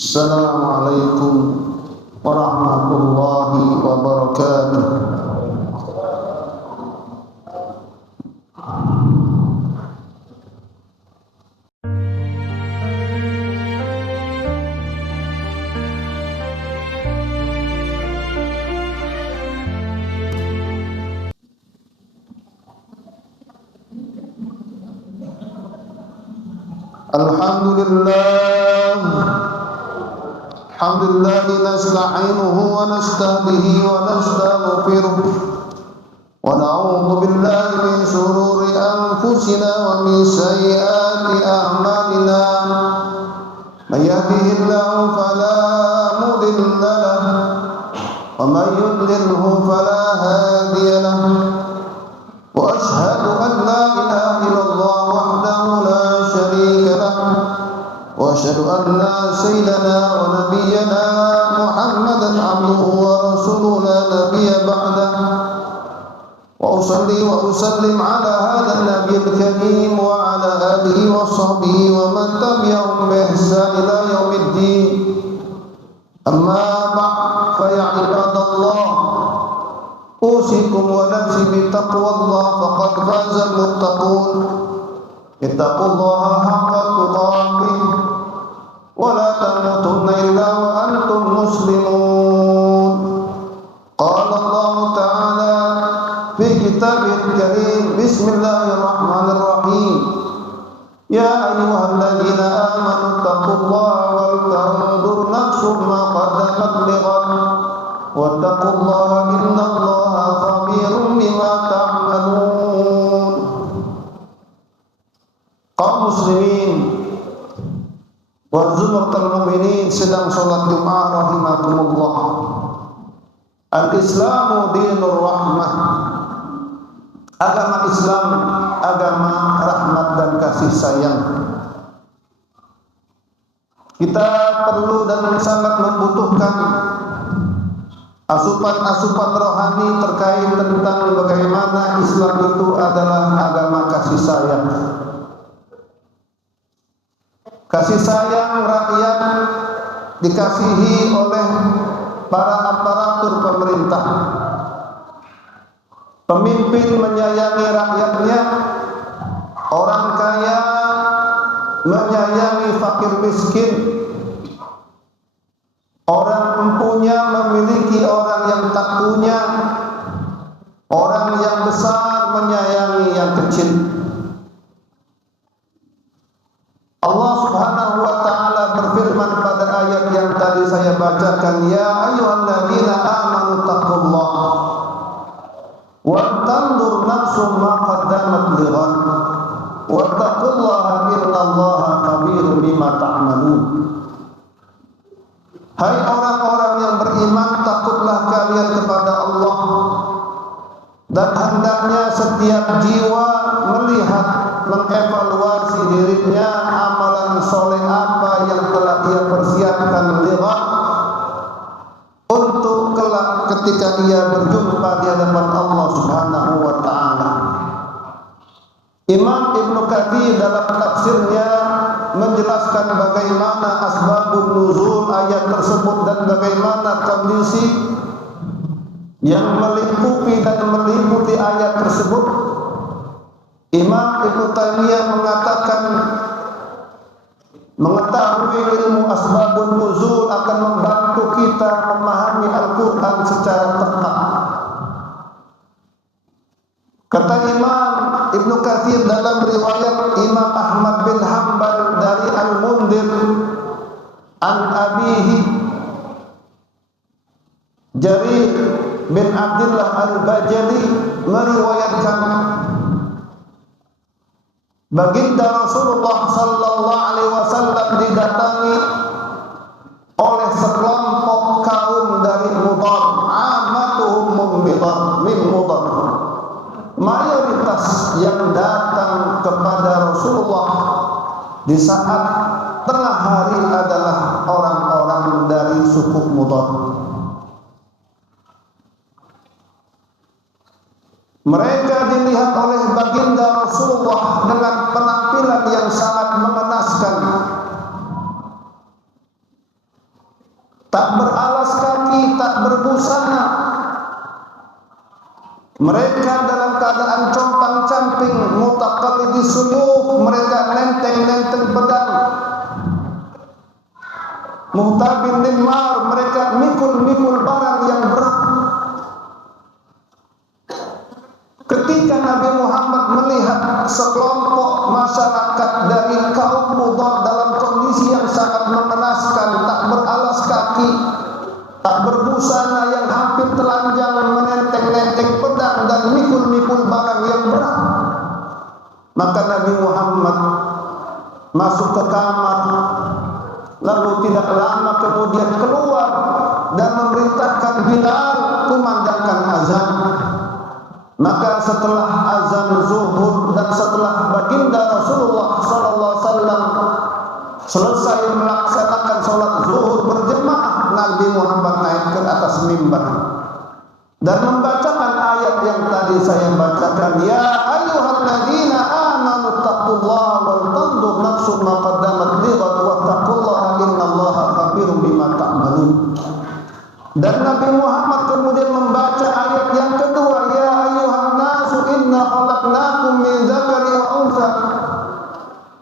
Assalamualaikum warahmatullahi wabarakatuh. Alhamdulillah, alhamdulillah nasta'inuhu wa nasta'dihi wa nastaghfiruh wa na'udzu billahi min shururi anfusina wa min sayyiati a'malina. May yahdihillahu fala mudilla lahu wa may yudlilhu fala hadiya lahu. Wa ashhadu an la ilaha illallah wahdahu la syarika lahu wa ashhadu anna sayyidana wa nabiyyana Muhammadan abduhu wa rasuluhu la nabiyya ba'dahu. Wa usalli wa usallim ala hadha an-nabiyil karim wa ala alihi wa sahbihi wa man tabi'ahum bi ihsan ila yaumiddin. Amma ba'd, fa ya ibadallah, usikum wa nafsi bi taqwallah faqad fazal muttaqun. Ittaqullaha haqqa tuqatih wa la tamutunna illa wa antum muslimun. Qala Allah Ta'ala fi kitabil karim, bismillahirrahmanirrahim. Ya ayyuhalladzina amanu taqullaha wal tanzur nafsum ma qaddamat lighad wattaqullaha innallaha khabirum bima ta'malun. Kaum muslimin wa zumratul mu'minin sedang salat Jumat rahimakumullah. Al-Islamu dinur rahmah. Agama Islam agama rahmat dan kasih sayang. Kita perlu dan sangat membutuhkan asupan-asupan rohani terkait tentang bagaimana Islam itu adalah agama kasih sayang. Kasih sayang rakyat dikasihi oleh para aparatur pemerintah. Pemimpin menyayangi rakyatnya, orang kaya menyayangi fakir miskin, orang punya memiliki orang yang tak punya, orang yang besar menyayangi yang kecil. Allah Subhanahu wa Ta'ala berfirman pada ayat yang tadi saya bacakan, ya ayyuhalladzina amanu taqullah wa tanzur nafsum ma qaddamat lighad wattaqullaha innallaha khabirum bima ta'malun. Hai orang-orang yang beriman, takutlah kalian kepada Allah, dan hendaknya setiap jiwa melihat, mengevaluasi dirinya, amalan soleh apa yang telah ia persiapkan lihat untuk kelak ketika ia berjumpa di hadapan Allah Subhanahu wa Ta'ala. Imam Ibnu Katsir dalam tafsirnya menjelaskan bagaimana asbabun nuzul ayat tersebut dan bagaimana kondisi yang meliputi ayat tersebut. Imam Ibnu Taimiyah mengatakan mengetahui ilmu asbabun nuzul akan membantu kita memahami Al-Quran secara tepat. Kata Imam Ibnu Katsir dalam riwayat Imam Ahmad bin Hanbal dari Al-Mundhir an abihi Jarir bin Abdullah Al-Bajali meriwayatkan baginda Rasulullah sallallahu alaihi wasallam didatangi oleh sekelompok kaum dari Mudar, amatuhum min Mudar. Mayoritas yang datang kepada Rasulullah di saat tengah hari adalah orang-orang dari suku Mudar. Mereka dilihat oleh baginda Rasulullah dengan penampilan yang sangat mengenaskan. tak beralas kaki, tak berbusana. Mereka dalam keadaan compang-camping, mutaqallidi suyuf, mereka nenteng-nenteng pedang. Muhtabin nimar, mereka mikul-mikul barang yang berat. Ketika Nabi Muhammad melihat sekelompok masyarakat dari kaum Mudar dalam kondisi yang sangat mengenaskan, tak beralas kaki, tak berbusana, yang hampir telanjang, menenteng-nenteng pedang dan mikul-mikul barang yang berat, maka Nabi Muhammad masuk ke kamar, lalu tidak lama kemudian keluar dan memerintahkan Bilal kumandangkan azan. Maka setelah azan zuhur dan setelah baginda Rasulullah sallallahu alaihi wasallam selesai melaksanakan salat zuhur berjemaah, Nabi Muhammad naik ke atas mimbar dan membacakan ayat yang tadi saya bacakan, ya ayyuhalladzina amanu taqullaha wal tanzur nafsum ma qaddamat lighad wattaqullaha innallaha khabirum bima ta'malun. Dan Nabi Muhammad kemudian membaca ayat yang kedua, ya ayyuhan nasu inna khalaqnakum min dzakari wa untha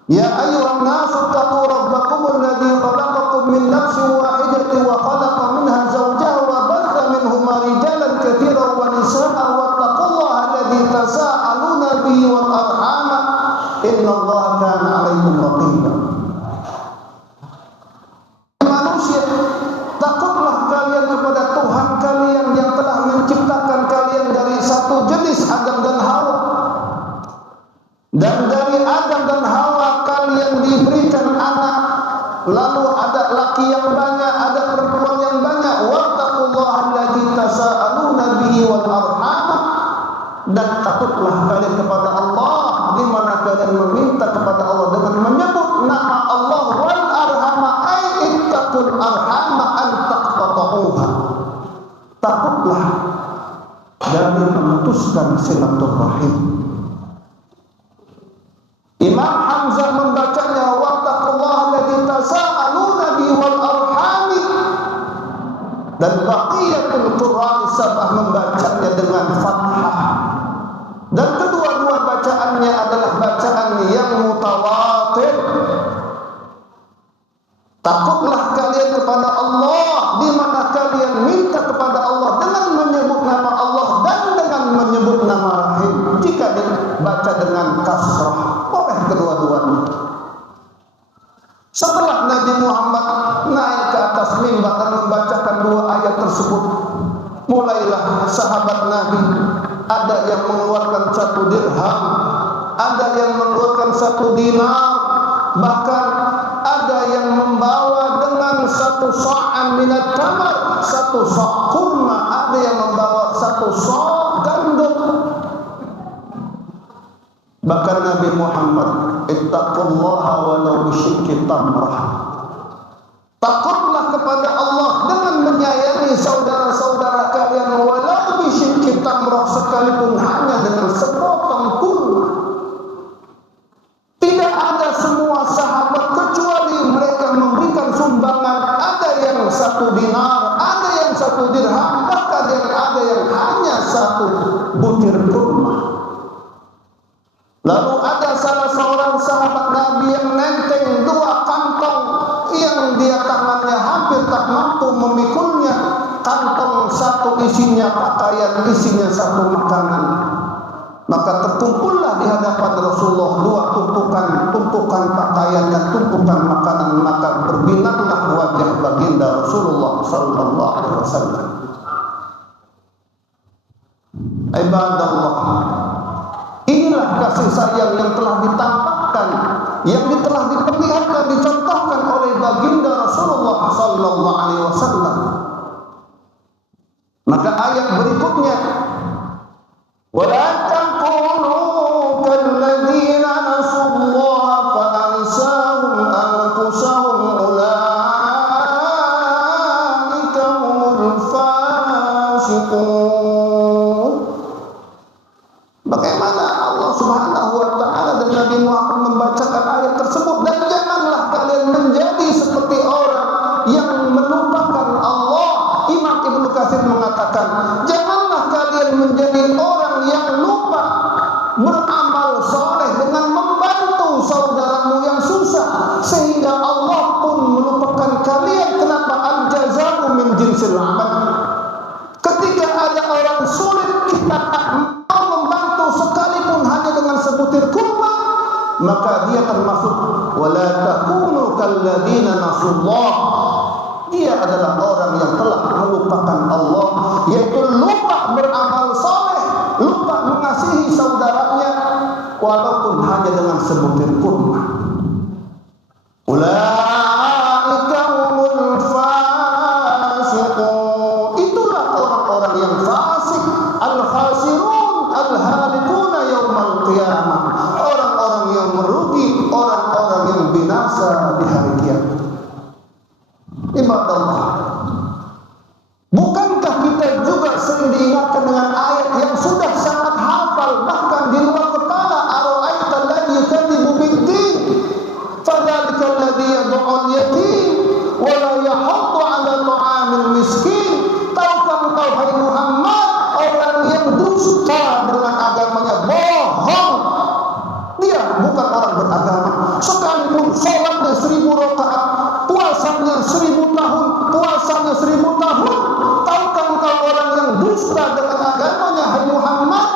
ya ayyuhan nasu taqu rabbakum alladzi khalaqakum min nafsin wahidatin wa khalaqa minha zawjaha wa batha minhuma rijalan katsiran wa nisaa'a wattaqullaha alladzi tasaaluna bihi wal arham innallaha kana 'alaikum raqiba. Manusia, takutlah kalian kepada Tuhan kalian yang telah menciptakan kalian dari satu jenis Adam dan Hawa, dan dari Adam dan Hawa kalian diberikan anak, lalu ada laki yang banyak, ada perempuan yang banyak. Wattaqullaha allazi tasaaluna bihi wal arham, dan takutlah kalian kepada Allah di mana kalian meminta kepada Allah dengan menyebut nama Allah. Wal arham ay ittaqul arham an taqta'uha, takutlah dari memutuskan silaturahim. Imam Hamzah membacanya wattaqullaha alladzi tasaaluna bihi wal arham, dan baqiyatul Qur'an sabah membacanya dengan fathah, dan kedua-dua bacaannya adalah bacaan yang mutawatir. Takutlah kalian kepada Allah di mana kalian minta kepada Allah dengan menyebut nama Allah dan dengan menyebut nama Rahim. Jika dibaca dengan kasrah, boleh kedua-duanya. Setelah Nabi Muhammad naik ke atas mimbar dan membacakan dua ayat tersebut, mulailah sahabat Nabi, ada yang mengeluarkan 1 dirham, ada yang mengeluarkan 1 dinar, bahkan ada yang membawa dengan 1 sa'an minat tamar, 1 sa' kurma, ada yang membawa 1 sa' gandum. Bahkan Nabi Muhammad, ittaqullaha walau bisyikki tamrah, takutlah kepada Allah dengan menyayangi saudara-saudara kalian walau bisyikki tamrah, sekalipun hanya dengan sepotong kurma. Tidak ada semua sahabat kecuali mereka memberikan sumbangan, ada yang 1 dinar, ada yang 1 dirham, bahkan ada yang hanya 1 butir kurma. Lalu ada salah seorang sahabat Nabi yang nenteng 2 kantong yang dia tangannya hampir tak mampu memikulnya. Kantong 1 isinya pakaian, isinya 1 makanan. Maka terkumpullah di hadapan Rasulullah 2 tumpukan pakaian dan tumpukan makanan, maka berbinatlah wajah baginda Rasulullah sallallahu alaihi wasallam. Ibadallah, inilah kasih sayang yang telah ditampakkan, yang telah diperlihatkan, dicontohkan oleh baginda Rasulullah sallallahu alaihi wasallam. Maka ayat berikutnya, wala takunu kalladzina nasullaha fa ansahum anfusahum ulaika humul fasiqun. Bagaimana Allah Subhanahu wa taala dan Nabi Muhammad membacakan ayat tersebut sehingga Allah pun melupakan kalian. Kenapa? Al-jazā'u min jinsil amal. Ketika ada orang sulit, kita mau membantu sekalipun hanya dengan sebutir kurma, maka dia termasuk wala takunu kalladzina nasullah. Dia adalah orang yang telah melupakan Allah, yaitu lupa beramal saleh, lupa mengasihi saudaranya walaupun hanya dengan sebutir kurma. Ulaika humul fasiqun. Itulah orang-orang yang fasik, al-khasirun, al-halikuna yaumal qiyamah. Orang-orang yang merugi, orang-orang yang binasa di hari kiamat. Ibadallah, bukankah kita juga sering diingatkan dengan ayat yang sudah sangat hafal, bahkan di luar kepala? Ara'aita alladhi yukadzibu bid-din fadzalika alladhi yad'ul yatim wa la yahuddu 'ala ta'amil miskin. Tahukah engkau hai Muhammad, orang yang dusta dengan agamanya, bohong, dia bukan orang beragama. Sekalipun sholatnya 1000 rakaat, puasanya 1000 tahun, puasanya 1000 tahun, tahukah engkau orang yang dusta dengan agamanya hai Muhammad?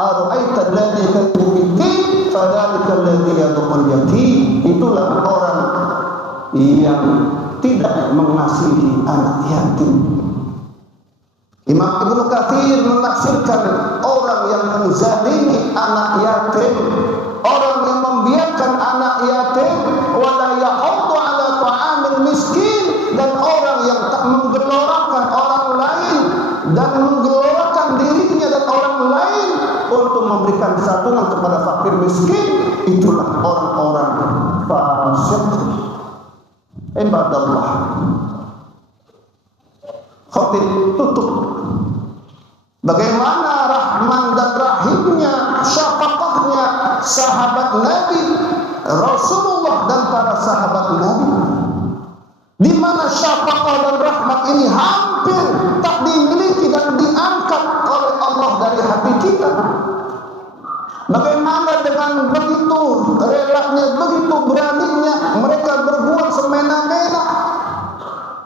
Ara'aita alladhi yukadzibu bid-din fadzalika alladhi yad'ul yatim. Itulah orang yang tidak mengasihi anak yatim. Imam Ibnu Katsir menafsirkan orang yang menzalimi anak yatim, orang yang membiarkan anak yatim, wala yahuddu 'ala ta'amil miskin, dan orang yang tak menggelorakan orang lain dan menggelorakan dirinya dan orang lain untuk memberikan santunan kepada fakir miskin. Itulah orang-orang fasik. Ibadallah, khatib tutup bagaimana rahman dan rahimnya, syafaqahnya sahabat Nabi Rasulullah dan para sahabat Nabi, di mana syafaqah dan rahmat ini hampir tak dimiliki dan diangkat oleh Allah dari hati kita. Bagaimana dengan begitu relanya, begitu beraninya mereka berbuat semena-mena,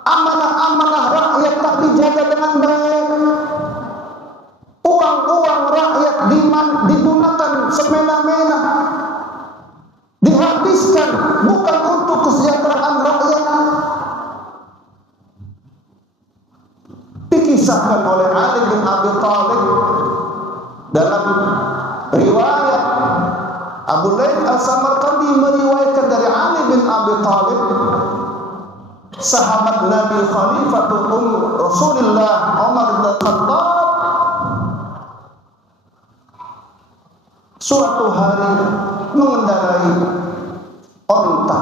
amanah-amanah rakyat tak dijaga dengan baik, uang-uang rakyat digunakan semena-mena, dihabiskan bukan untuk kesejahteraan rakyat. Dikisahkan oleh Ali bin Abi Thalib dalam riwayat Abu Layth Al-Samarqandi meriwayatkan dari Ali bin Abi Thalib, sahabat Nabi Khalifatul Rasulullah Umar bin Khattab, suatu hari mengendarai onta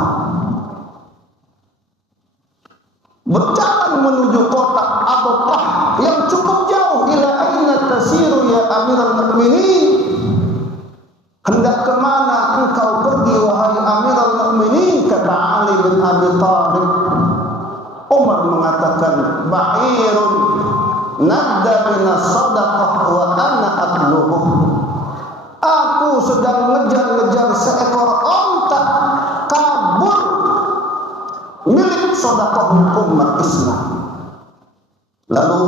berjalan menuju kota Abtah yang cukup jauh. Ila aina tasiru ya Amirul Mukminin? Hendak kemana engkau pergi wahai Amirul Mukminin? Kata Ali bin Abi Thalib. Umar mengatakan, ba'irun nadda minas sadaqah wa ana atlubuh. Aku sedang ngejar-ngejar seekor onta kabur milik sedekah umat Islam. Lalu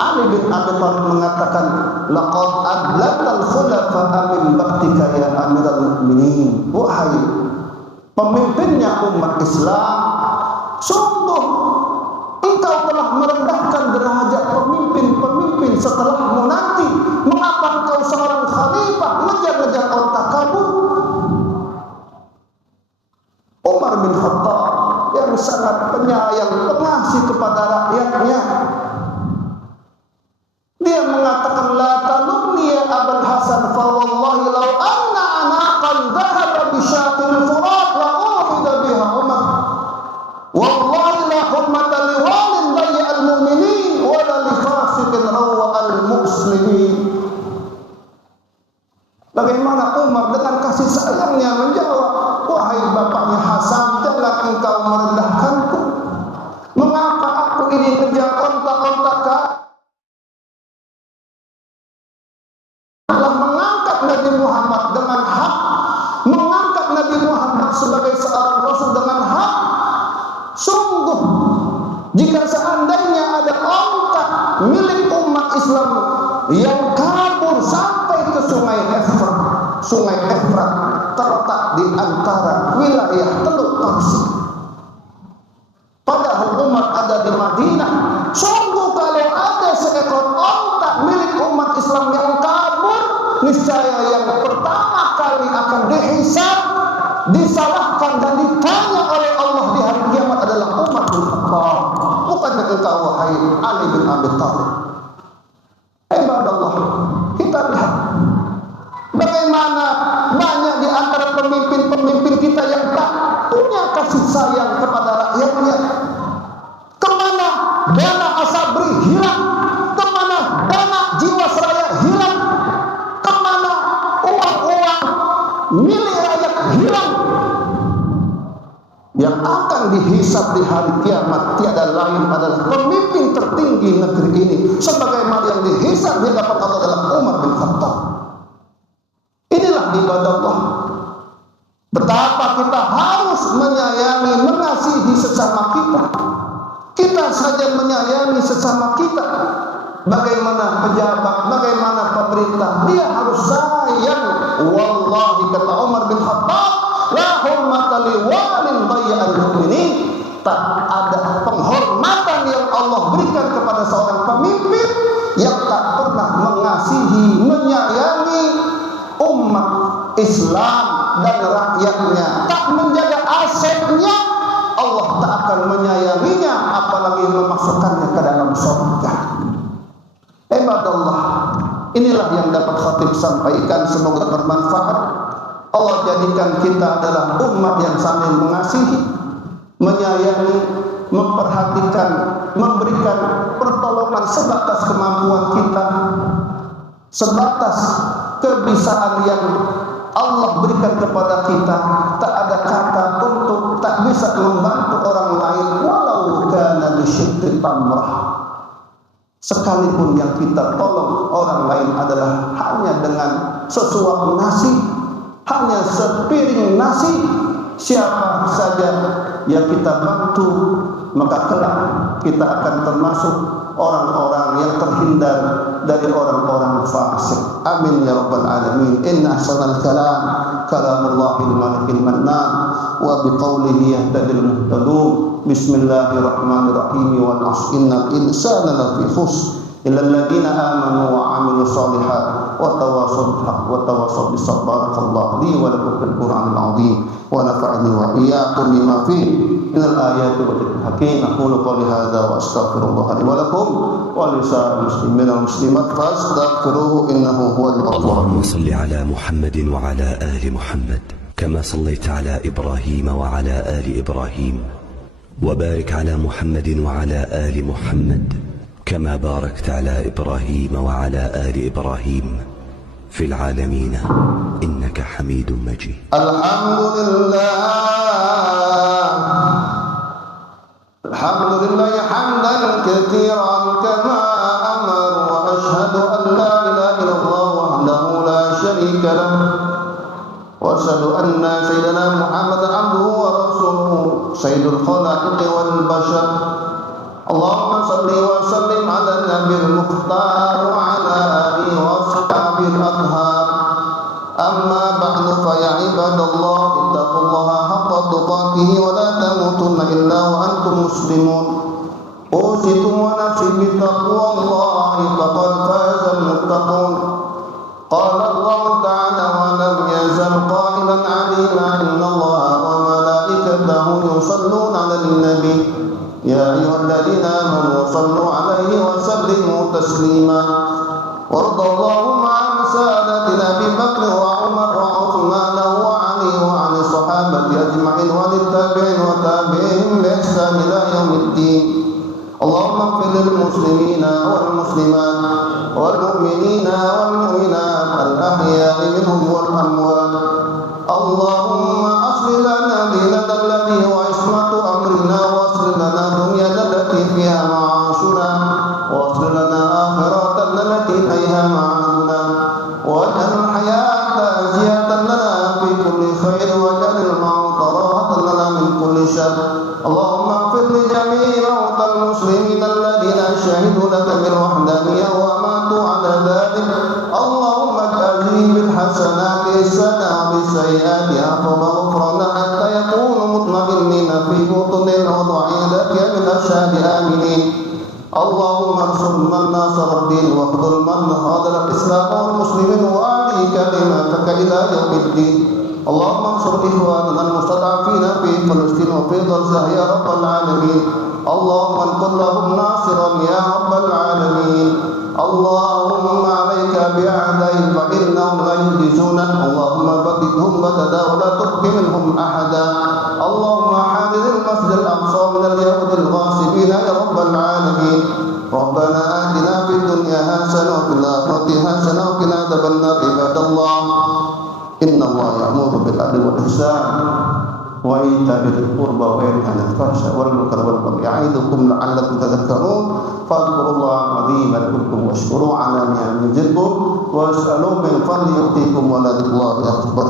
Ali bin Abi Thalib mengatakan, laqad adlatal khulafa'a min ba'dika ya Amirul Mukminin. Wahai pemimpinnya umat Islam, sungguh engkau telah merendahkan derajat pemimpin-pemimpin setelahmu nanti. Mengapa engkau seorang khalifah ngejar-ngejar onta kabur? Umar bin Khattab yang sangat penyayang, pengasih kepada rakyatnya, dia mengatakan, la talumni ya Abul Hasan, fa wallahi law anna anaqan dhahaba bi syatil furat la uhida biha Umar. Wallahi la hurmata li walin bayya al mu'minin wa la li fasiqin rawa al muslimin. Bagaimana Umar dengan kasih sayangnya menjawab, wahai bapaknya Hasan, jangan engkau merendahkanku. Mengapa aku ini kejar onta-onta telah mengangkat Nabi Muhammad dengan hak, mengangkat Nabi Muhammad sebagai seorang Rasul dengan Jika seandainya ada onta milik umat Islam yang kabur sampai ke Sungai Efrat terletak di antara wilayah Teluk Parsi, padahal umat ada di Madinah, sungguh kalau ada seekor onta milik umat Islam yang kabur, niscaya yang pertama kali akan dihisab, disalahkan dan ditanya oleh Allah di hari kiamat adalah Umar bin Khattab, bukan engkau wahai Ali bin Abi Thalib. Ibadallah, kita lihat bagaimana banyak di antara pemimpin-pemimpin kita yang tak punya kasih sayang kepada rakyatnya. Kemana dana Asabri hilang? Kemana dana Jiwasraya hilang? Kemana uang-uang milik rakyat hilang? Yang akan dihisab di hari kiamat tiada lain adalah pemimpin tertinggi negeri ini, sebagaimana yang dihisab di hadapan Allah adalah Umar bin Khattab. Inilah ibadah Allah. Betapa kita harus menyayangi, mengasihi sesama kita. Kita saja menyayangi sesama kita. Bagaimana pejabat, bagaimana pemerintah, dia harus sayang. Wallahi, kata Umar bin Khattab, la hurmata li walin bayya'al mu'minin. Tak ada penghormatan yang Allah berikan kepada seorang pemimpin yang tak pernah mengasihi, menyayangi umat Islam dan rakyatnya, tak menjaga asetnya. Allah tak akan menyayanginya, apalagi memasukkannya ke dalam surga. Ibadallah, inilah yang dapat khatib sampaikan, semoga bermanfaat. Allah jadikan kita adalah umat yang saling mengasihi, menyayangi, memperhatikan, memberikan pertolongan sebatas kemampuan kita, sebatas kebisaan yang Allah berikan kepada kita. Tak ada kata untuk tak bisa membantu orang lain, walau kana bisyikki tamrah. Sekalipun yang kita tolong orang lain adalah hanya dengan sesuap nasi, hanya sepiring nasi, siapa saja yang kita bantu, maka kelak kita akan termasuk orang-orang yang terhindar dari orang-orang fasik. Amin ya rabbal alamin. Inna ahsanal kalam kalamullahil malikil mannan wa biqaulihi yahtadil muhtadun. Bismillahirrahmanirrahim. Wal 'asri innal insana lafi khusr illa alladziina aamanu wa 'amilus shalihaati wa tawassaw bil haqqi wa tawassaw bis sabr. Barakallahu li wa lakum fil Qur'anil 'azim wa nafa'ani wa iyyakum bima fihi minal ayati wa dzikril hakim. Aqulu qawli hadza wa astaghfirullah li wa lakum wa li sa'iril muslimina wal muslimat fastaghfiruhu innahu huwal ghafurur rahim. Allahumma shalli ala Muhammadin wa ala ali Muhammad kama shallaita ala Ibrahim wa ala ali Ibrahim wa barik ala Muhammadin wa ala ali Muhammad كما باركت على إبراهيم وعلى آل إبراهيم في العالمين إنك حميد مجيد. الحمد لله حمدا كثيرا كما أمر وأشهد أن لا إله إلا الله وحده لا شريك له وأشهد أن سيدنا محمدا عبده ورسوله سيد الخلائق والبشر. اللهم صل وسلم على النبي المختار وعلى آله وأصحابه الأطهار. أما بعد فيا عباد الله اتقوا الله حق تقاته ولا تموتن إلا وأنتم مسلمون. أوصيكم ونفسي بتقوى الله فقد فاز المتقون. قال الله تعالى ولم يزل قائلا عليما إن الله وملائكته يصلون على النبي يا أيها الذين آمنوا صلوا عليه وسلموا تسليما. وارض اللهم عن سادتنا أبي بكر وعمر وعثمان وعلي وعن الصحابة أجمعين وللتابعين وتابعهم بإحسان إلى يوم الدين. اللهم اغفر للمسلمين والمسلمات والمؤمنين والمؤمنات الأحياء منهم والأموات. اللهم أصلح لنا ديننا الذي هو عصمة أمرنا واصلح لنا دنيانا التي فيها معاشنا واصلح لنا آخرتنا التي إليها معادنا واجعل الحياة زيادة لنا في كل خير واجعل الموت راحة لنا من كل شر. اللهم اغفر لجميع موتى شهدوا لك بالوحدانية وماتوا على ذلك اللهم اجعلني بالحسنات إحسانا وبالسيئات عفوا وغفرانا حتى يكونوا مطمئنين في بطوننا وضعيدك من أشهاد آمنين. اللهم انصر من ناصر الدين واخذل من خاذل الإسلام والمسلمين وأعلي كلمتك إلى يوم الدين. اللهم انصر إخواننا المستضعفين في فلسطين وفي غزة يا رب العالمين. اللهم كن لهم ناصرا يا رب العالمين. اللهم عليك بأعدائهم فإنهم لا ينجزونك. اللهم بددهم بددا ولا تبق منهم أحدا. اللهم حارس المسجد الأقصى من اليهود الغاصبين يا رب العالمين. ربنا آتنا في الدنيا حسنة وفي الآخرة حسنة وقنا عذاب النار. عباد الله إن الله يأمر بالعدل والإحسان وإيتاء ذي القربى وينهى عن الفحشاء والمنكر والبغي يعظكم لعلكم تذكرون. فاذكروا الله العظيم يذكركم واشكروا على نعمه يزدكم واسألوا من فضله يؤتيكم ولذكر الله أكبر.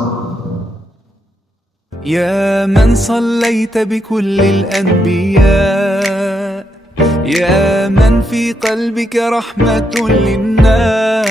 يا من صليت بكل الأنبياء، يا من في قلبك رحمة للناس.